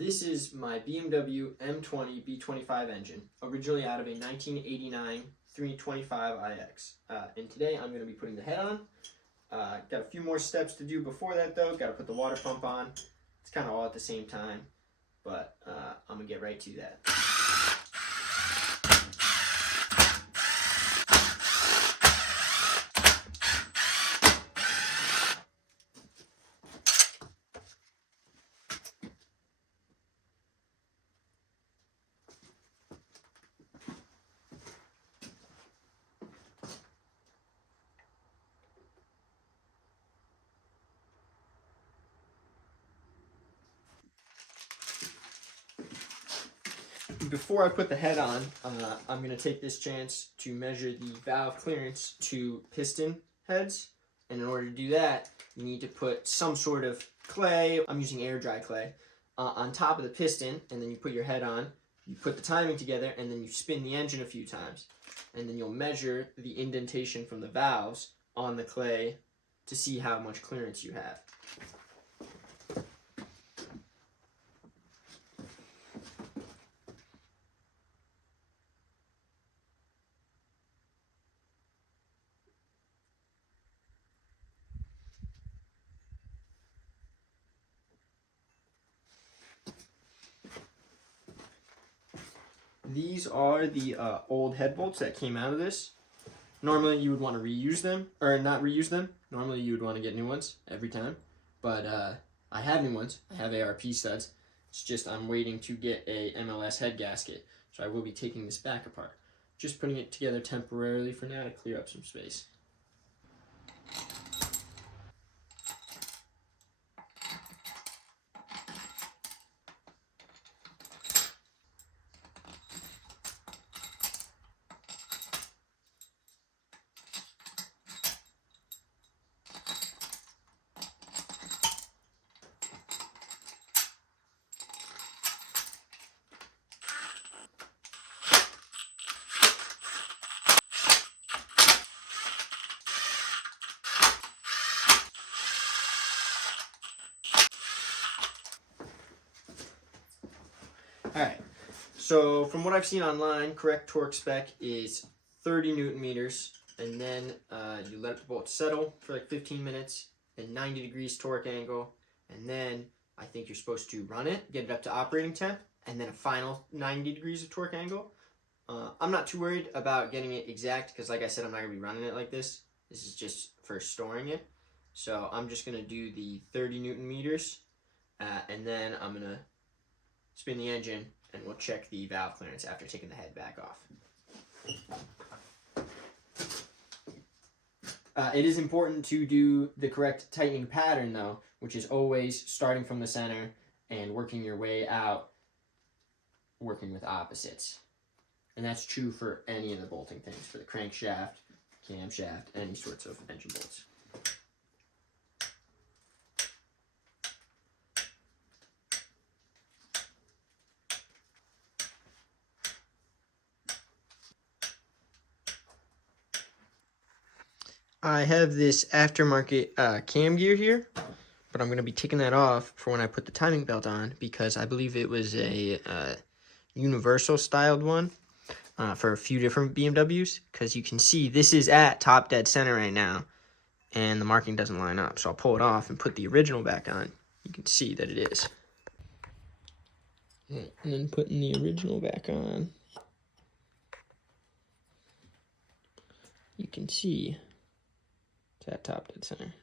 This is my BMW M20B25 engine, originally out of a 1989 325iX. And today I'm going to be putting the head on. Got a few more steps to do before that though. Got to put the water pump on. It's kind of all at the same time, but I'm going to get right to that. Before I put the head on, I'm going to take this chance to measure the valve clearance to piston heads. And in order to do that, you need to put some sort of clay, I'm using air dry clay, on top of the piston, and then you put your head on, you put the timing together, and then you spin the engine a few times. And then you'll measure the indentation from the valves on the clay to see how much clearance you have. These are the old head bolts that came out of this. Normally you would want to reuse them, or not reuse them. Normally you would want to get new ones every time. But I have new ones. I have ARP studs. It's just I'm waiting to get a MLS head gasket. So I will be taking this back apart. Just putting it together temporarily for now to clear up some space. Alright, so from what I've seen online, correct torque spec is 30 Newton meters, and then you let the bolt settle for like 15 minutes and 90 degrees torque angle, and then I think you're supposed to run it, get it up to operating temp, and then a final 90 degrees of torque angle. I'm not too worried about getting it exact because like I said, I'm not going to be running it like this. This is just for storing it. So I'm just going to do the 30 Newton meters, and then I'm going to spin the engine, and we'll check the valve clearance after taking the head back off. It is important to do the correct tightening pattern though, which is always starting from the center and working your way out, working with opposites. And that's true for any of the bolting things, for the crankshaft, camshaft, any sorts of engine bolts. I have this aftermarket cam gear here, but I'm going to be taking that off for when I put the timing belt on because I believe it was a universal styled one for a few different BMWs, because you can see this is at top dead center right now and the marking doesn't line up. So I'll pull it off and put the original back on. You can see that it is. And then putting the original back on, you can see it's at top dead center.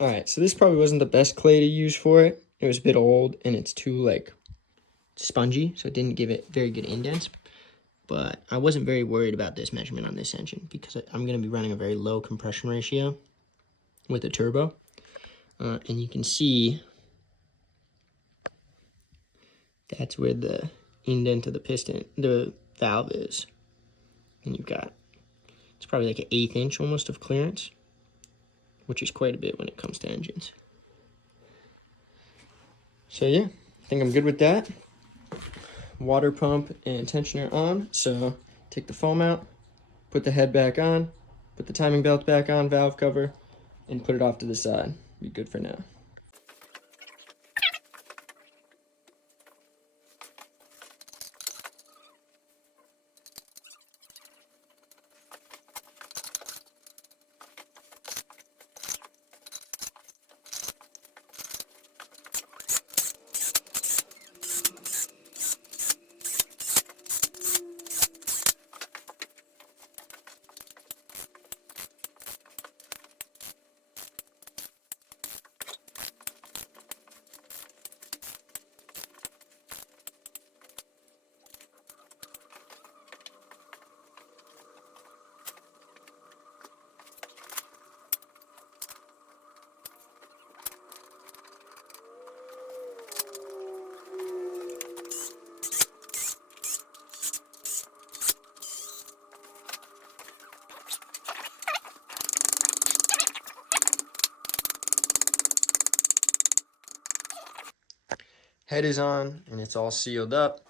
Alright, so this probably wasn't the best clay to use for it. It was a bit old and it's too like spongy, so it didn't give it very good indents. But I wasn't very worried about this measurement on this engine because I'm going to be running a very low compression ratio with a turbo. And you can see that's where the indent of the piston, the valve is. And you've got, it's probably like an 1/8 inch almost of clearance, which is quite a bit when it comes to engines. So yeah, I think I'm good with that. Water pump and tensioner on. So take the foam out, put the head back on, put the timing belt back on, valve cover, and put it off to the side. Be good for now. Head is on and it's all sealed up.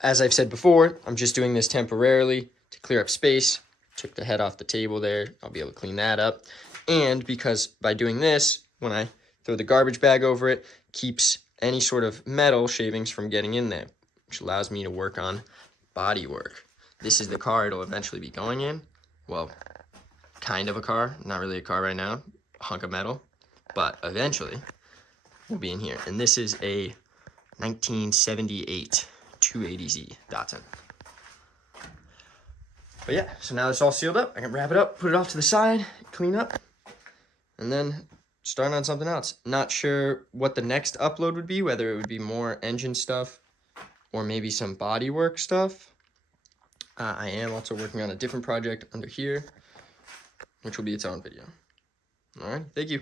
As I've said before, I'm just doing this temporarily to clear up space. Took the head off the table there. I'll be able to clean that up. And because by doing this, when I throw the garbage bag over it, keeps any sort of metal shavings from getting in there, which allows me to work on body work. This is the car it'll eventually be going in. Well, kind of a car, not really a car right now, a hunk of metal, but eventually we'll be in here. And this is a 1978 280Z Datsun. But yeah, so now it's all sealed up. I can wrap it up, put it off to the side, clean up, and then start on something else. Not sure what the next upload would be, whether it would be more engine stuff or maybe some bodywork stuff. I am also working on a different project under here, which will be its own video. All right, thank you.